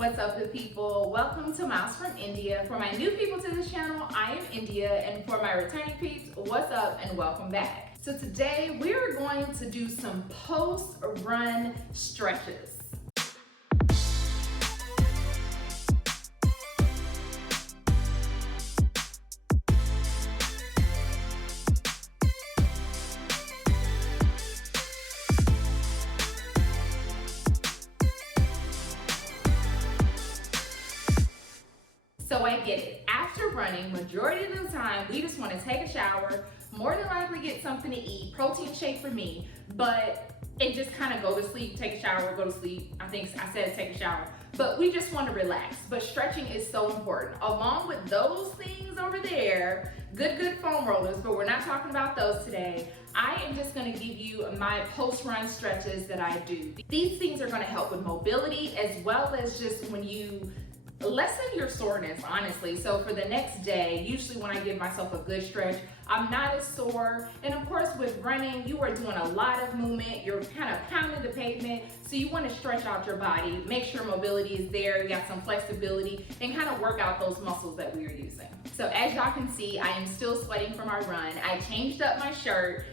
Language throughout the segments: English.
What's up, good people? Welcome to Miles from India. For my new people to this channel, I am India, and for my returning peeps, what's up and welcome back. So today we're going to do some post-run stretches. So I get it. After running, majority of the time, we just want to take a shower, more than likely get something to eat, protein shake for me, but it just kind of go to sleep, take a shower, go to sleep. I think I said take a shower, but we just want to relax. But stretching is so important. Along with those things over there, good foam rollers, but we're not talking about those today. I am just going to give you my post-run stretches that I do. These things are going to help with mobility as well as just when you lessen your soreness, honestly. So for the next day, usually when I give myself a good stretch, I'm not as sore. And of course with running, you are doing a lot of movement. You're kind of pounding the pavement. So you want to stretch out your body, make sure mobility is there, you got some flexibility, and kind of work out those muscles that we are using. So as y'all can see, I am still sweating from my run. I changed up my shirt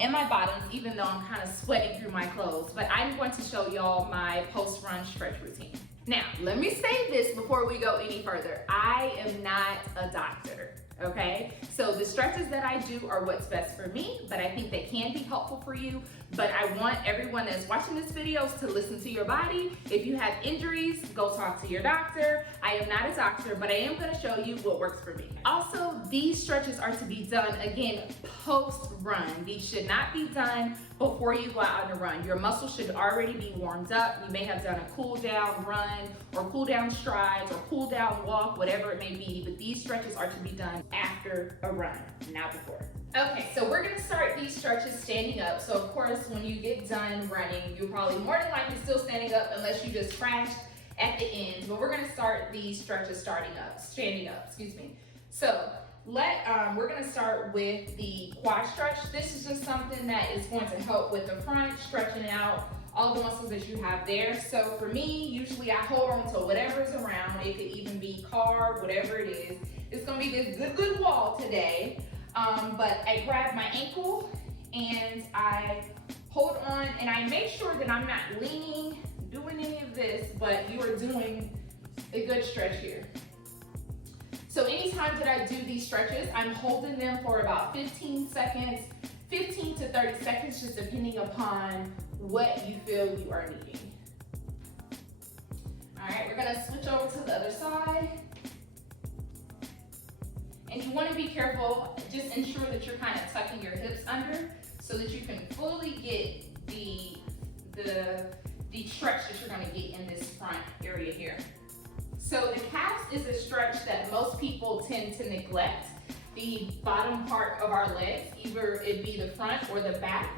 and my bottoms, even though I'm kind of sweating through my clothes. But I'm going to show y'all my post-run stretch routine. Now, let me say this before we go any further. I am not a doctor, okay? So the stretches that I do are what's best for me, but I think they can be helpful for you. But I want everyone that's watching this video to listen to your body. If you have injuries, go talk to your doctor. I am not a doctor, but I am gonna show you what works for me. Also, these stretches are to be done, again, post-run. These should not be done before you go out on a run. Your muscles should already be warmed up. You may have done a cool down run or cool down strides or cool down walk, whatever it may be, but these stretches are to be done after a run, not before. Okay, so we're gonna start these stretches standing up. So of course, when you get done running, you're probably more than likely still standing up unless you just crashed at the end. But we're gonna start these stretches standing up, excuse me. So we're gonna start with the quad stretch. This is just something that is going to help with the front, stretching out all the muscles that you have there. So for me, usually I hold on to whatever is around. It could even be car, whatever it is. It's gonna be this good wall today. But I grab my ankle and I hold on and I make sure that I'm not leaning, doing any of this, but you are doing a good stretch here. So anytime that I do these stretches, I'm holding them for about 15 seconds, 15 to 30 seconds, just depending upon what you feel you are needing. All right, we're gonna switch over to the other side. And you wanna be careful, just ensure that you're kind of tucking your hips under so that you can fully get the stretch that you're gonna get in this front area here. So the calves is a stretch that most people tend to neglect. The bottom part of our legs, either it be the front or the back.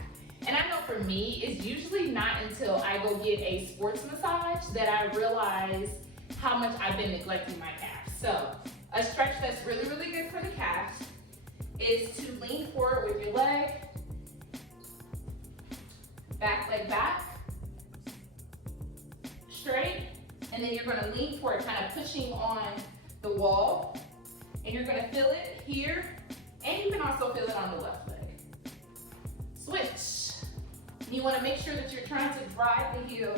And I know for me, it's usually not until I go get a sports massage that I realize how much I've been neglecting my calves. So a stretch that's really good for the calves is to lean forward with your leg back, straight, and then you're gonna lean forward, kind of pushing on the wall, and you're gonna feel it here, and you can also feel it on the left leg. Switch. And you wanna make sure that you're trying to drive the heel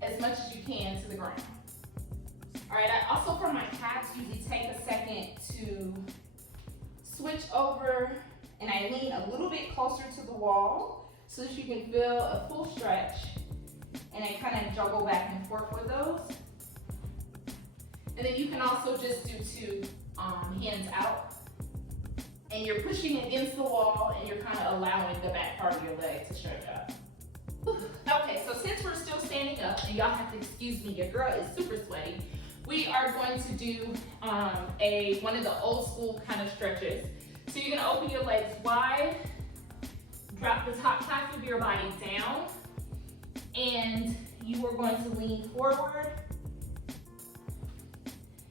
as much as you can to the ground. All right, I also for my calves usually take a second to switch over and I lean a little bit closer to the wall so that you can feel a full stretch, and I kind of juggle back and forth with those. And then you can also just do two hands out, and you're pushing against the wall and you're kind of allowing the back part of your leg to stretch out. Okay, so since we're still standing up, and y'all have to excuse me, your girl is super sweaty, we are going to do one of the old school kind of stretches. So you're gonna open your legs wide, drop the top half of your body down, and you are going to lean forward.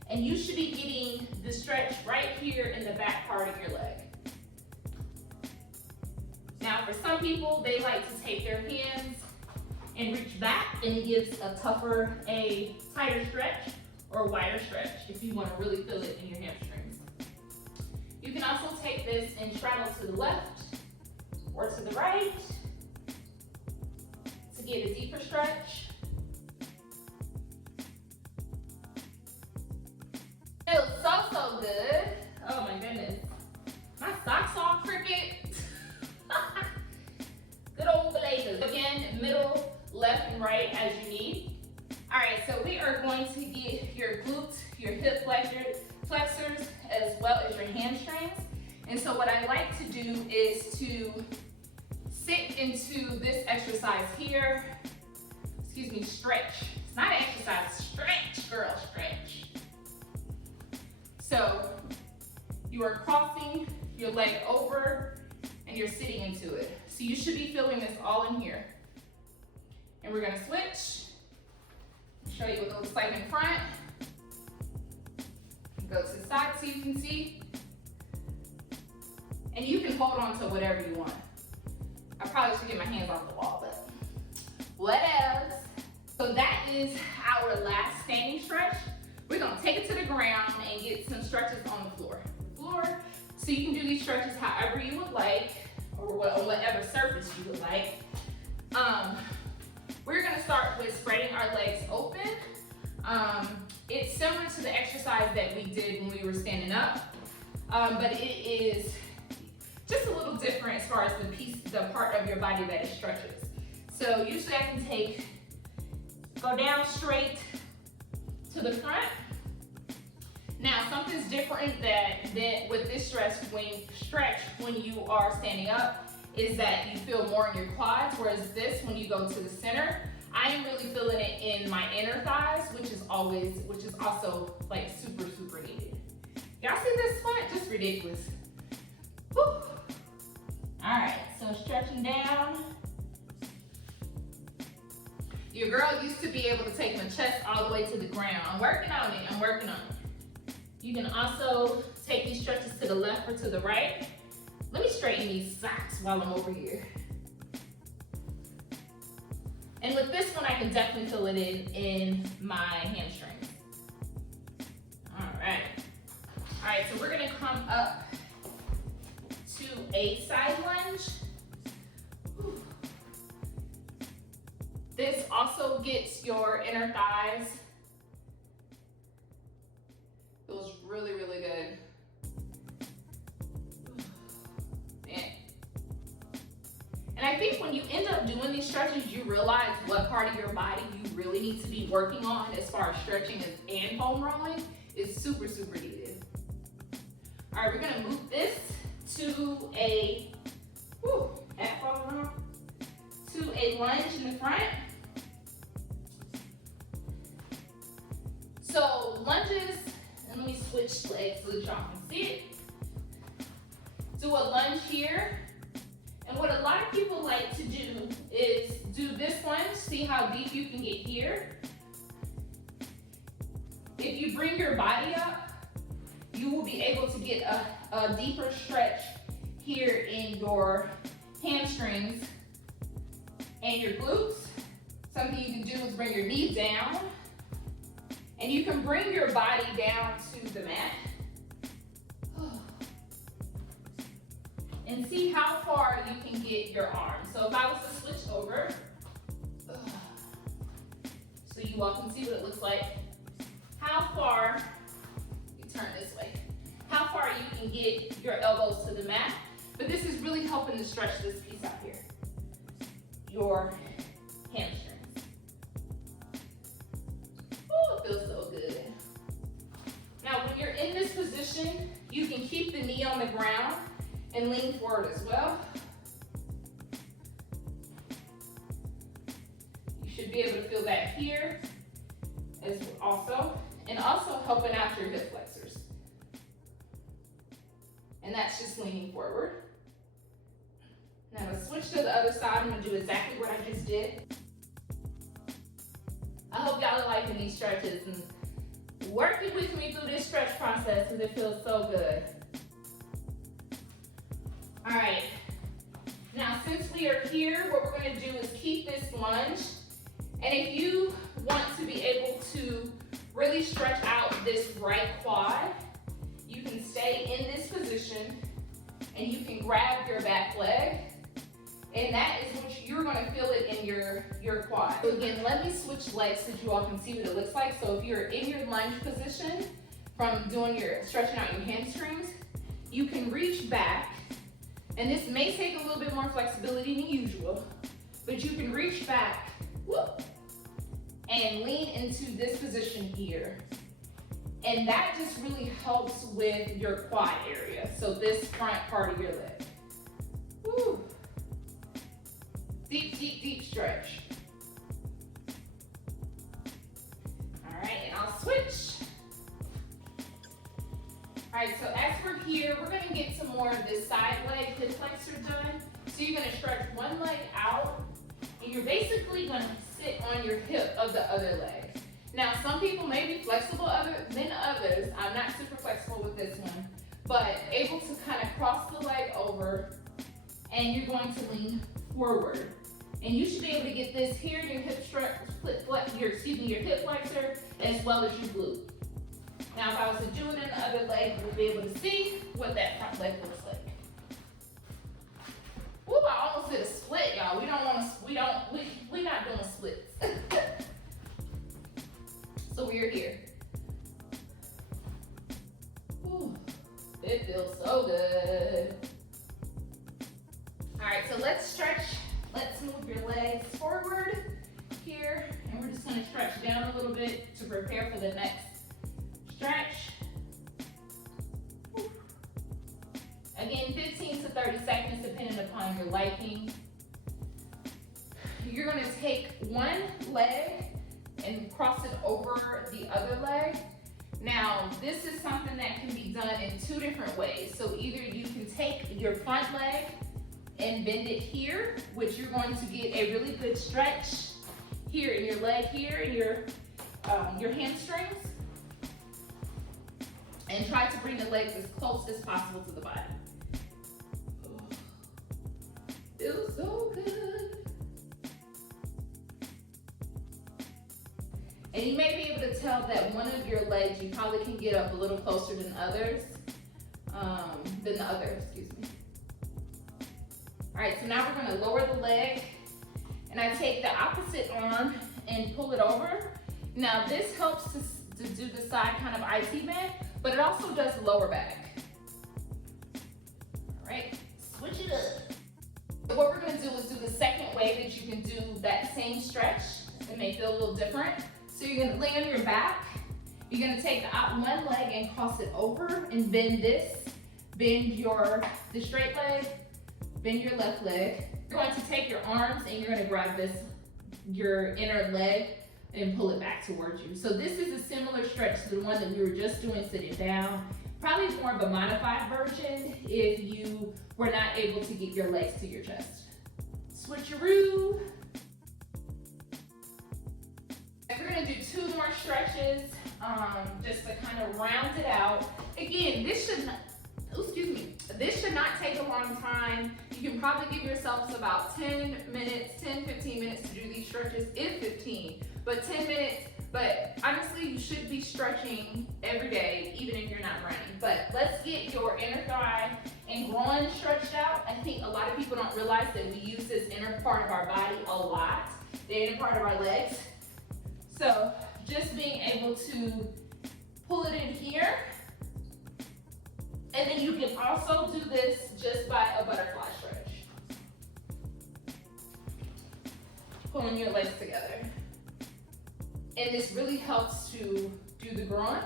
And you should be getting the stretch right here in the back part of your leg. Now for some people, they like to take their hands and reach back, and it gives a tougher tighter stretch or wider stretch if you want to really feel it in your hamstrings. You can also take this and straddle to the left or to the right to get a deeper stretch. Feels so good. Oh my goodness. My socks all crooked. Good old blazers. Again, middle, left, and right as you need. All right, so we are going to get your glutes, your hip flexors, as well as your hamstrings. And so what I like to do is to sit into this exercise here. Excuse me, stretch. It's not an exercise, stretch, girl, stretch. So you are crossing your leg over and you're sitting into it. So you should be feeling this all in here. And we're gonna switch. Show you what it looks like in front. Go to the side so you can see. And you can hold on to whatever you want. I probably should get my hands off the wall, but what else? So that is our last standing stretch. We're gonna take it to the ground and get some stretches on the floor. So you can do these stretches however you would like, or on whatever surface you would like. We're gonna start with spreading our legs open. It's similar to the exercise that we did when we were standing up, but it is just a little different as far as the part of your body that it stretches. So usually I can go down straight to the front. Now something's different that with this stretch when you are standing up is that you feel more in your quads, whereas this, when you go to the center, I am really feeling it in my inner thighs, which is also like super needed. Y'all see this foot? Just ridiculous. Whew. All right, so stretching down. Your girl used to be able to take my chest all the way to the ground. I'm working on it. You can also take these stretches to the left or to the right. Let me straighten these socks while I'm over here. And with this one, I can definitely feel it in my hamstrings. All right, so we're gonna come up to a side lunge. Whew. This also gets your inner thighs. Feels really good. And I think when you end up doing these stretches, you realize what part of your body you really need to be working on as far as stretching and foam rolling is super needed. All right, we're gonna move this to a lunge in the front. So lunges, and let me switch legs so that y'all can see it. Do a lunge here. And what a lot of people like to do is do this lunge, see how deep you can get here. If you bring your body up, you will be able to get a deeper stretch here in your hamstrings and your glutes. Something you can do is bring your knees down, and you can bring your body down to the mat. And see how far you can get your arms. So if I was to switch over, so you all can see what it looks like, how far, you turn this way, how far you can get your elbows to the mat. But this is really helping to stretch this piece out here, your hamstrings. Oh, it feels so good. Now, when you're in this position, you can keep the knee on the ground and lean forward as well. You should be able to feel that here as also, and also helping out your hip flexors. And that's just leaning forward. Now to switch to the other side, I'm gonna do exactly what I just did. I hope y'all are liking these stretches and working with me through this stretch process because it feels so good. All right, now since we are here, what we're gonna do is keep this lunge And if you want to be able to really stretch out this right quad, you can stay in this position and you can grab your back leg, and that is what you're gonna feel it in your quad. So again, let me switch legs so that you all can see what it looks like. So if you're in your lunge position from doing your stretching out your hamstrings, you can reach back, and this may take a little bit more flexibility than usual, but you can reach back, whoop, and lean into this position here. And that just really helps with your quad area. So this front part of your leg. Woo. Deep, deep, deep stretch. All right, and I'll switch. All right, so as we're here, we're gonna get some more of this side leg hip flexor done. So you're gonna stretch one leg out, and you're basically gonna sit on your hip of the other leg. Now, some people may be flexible than others. I'm not super flexible with this one, but able to kind of cross the leg over, and you're going to lean forward. And you should be able to get this here, your hip stretch, your hip flexor, as well as your glute. Now, if I was to do it in the other leg, we'll be able to see what that front leg looks like. Ooh, I almost did a split, y'all. We're not doing splits. So we're here. Ooh, it feels so good. All right, so let's stretch. Let's move your legs forward here, and we're just gonna stretch down a little bit to prepare for the next stretch. Again, 15 to 30 seconds, depending upon your liking. You're gonna take one leg and cross it over the other leg. Now, this is something that can be done in two different ways. So either you can take your front leg and bend it here, which you're going to get a really good stretch here in your leg here in your hamstrings. And try to bring the legs as close as possible to the body. Oh, feels so good. And you may be able to tell that one of your legs, you probably can get up a little closer than others, excuse me. All right, so now we're gonna lower the leg, and I take the opposite arm and pull it over. Now this helps to do the side kind of IT bend, but it also does lower back. All right, switch it up. So what we're gonna do is do the second way that you can do that same stretch. It may feel a little different. So you're gonna lay on your back. You're gonna take one leg and cross it over and bend this. Bend the straight leg, bend your left leg. You're going to take your arms and you're gonna grab your inner leg and pull it back towards you. So this is a similar stretch to the one that we were just doing sitting down. Probably more of a modified version if you were not able to get your legs to your chest. Switcheroo. We're gonna do two more stretches just to kind of round it out. Again, this should not take a long time. You can probably give yourselves about 10 minutes, 10, 15 minutes to do these stretches, if 15, but 10 minutes. But honestly, you should be stretching every day, even if you're not running. But let's get your inner thigh and groin stretched out. I think a lot of people don't realize that we use this inner part of our body a lot, the inner part of our legs. So just being able to pull it in here. And then you can also do this just by a butterfly stretch. Pulling your legs together. And this really helps to do the groin.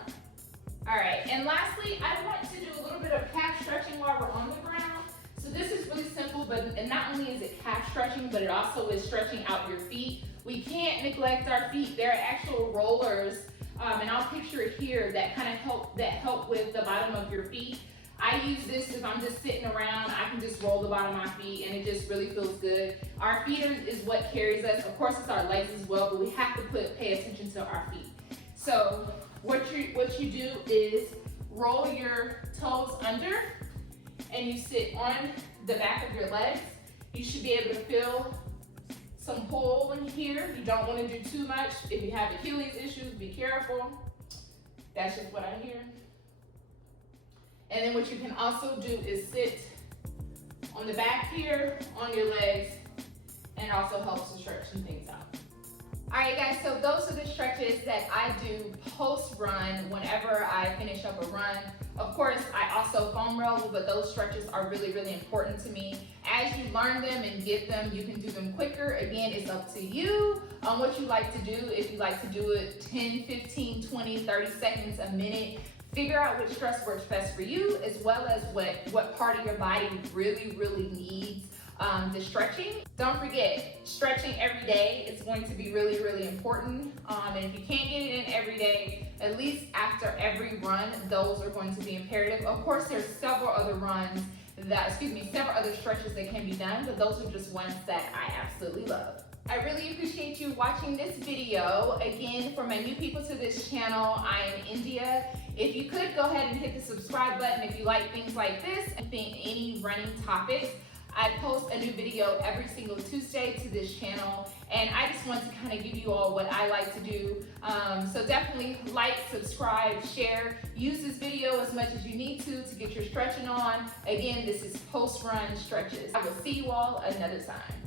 All right, and lastly, I want to do a little bit of calf stretching while we're on the ground. So this is really simple, and not only is it calf stretching, but it also is stretching out your feet. We can't neglect our feet. There are actual rollers, and I'll picture it here, that kind of help with the bottom of your feet. I use this if I'm just sitting around. I can just roll the bottom of my feet, and it just really feels good. Our feet is what carries us. Of course, it's our legs as well, but we have to pay attention to our feet. So what you do is roll your toes under, and you sit on the back of your legs. You should be able to feel some pull in here. You don't want to do too much. If you have Achilles issues, be careful. That's just what I hear. And then what you can also do is sit on the back here, on your legs, and it also helps to stretch some things out. All right, guys, so those are the stretches that I do post-run whenever I finish up a run. Of course, I also foam roll, but those stretches are really, really important to me. As you learn them and get them, you can do them quicker. Again, it's up to you on what you like to do. If you like to do it 10, 15, 20, 30 seconds, a minute, figure out which stretch works best for you, as well as what part of your body really, really needs the stretching. Don't forget, stretching every day is going to be really, really important. And if you can't get it in every day, at least after every run, those are going to be imperative. Of course, there's several other several other stretches that can be done, but those are just ones that I absolutely love. I really appreciate you watching this video. Again, for my new people to this channel, I am India. If you could go ahead and hit the subscribe button if you like things like this and any running topics. I post a new video every single Tuesday to this channel, and I just want to kind of give you all what I like to do. So definitely like, subscribe, share, use this video as much as you need to get your stretching on. Again, this is post-run stretches. I will see you all another time.